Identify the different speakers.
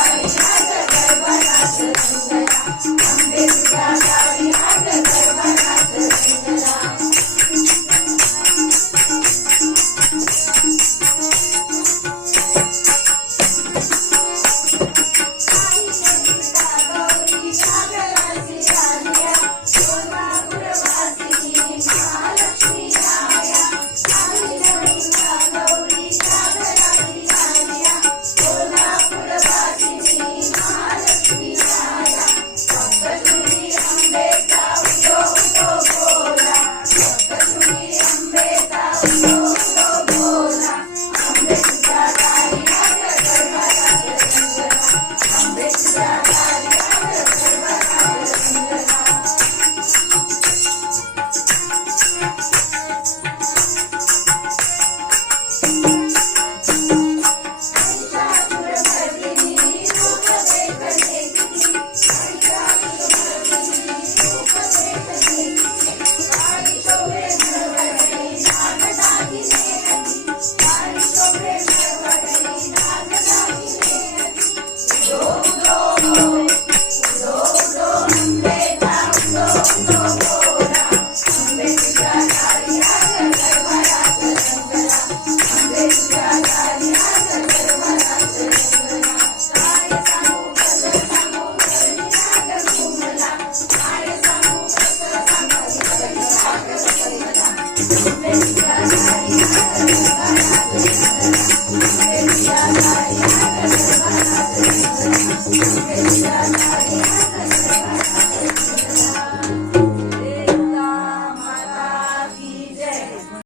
Speaker 1: Bye.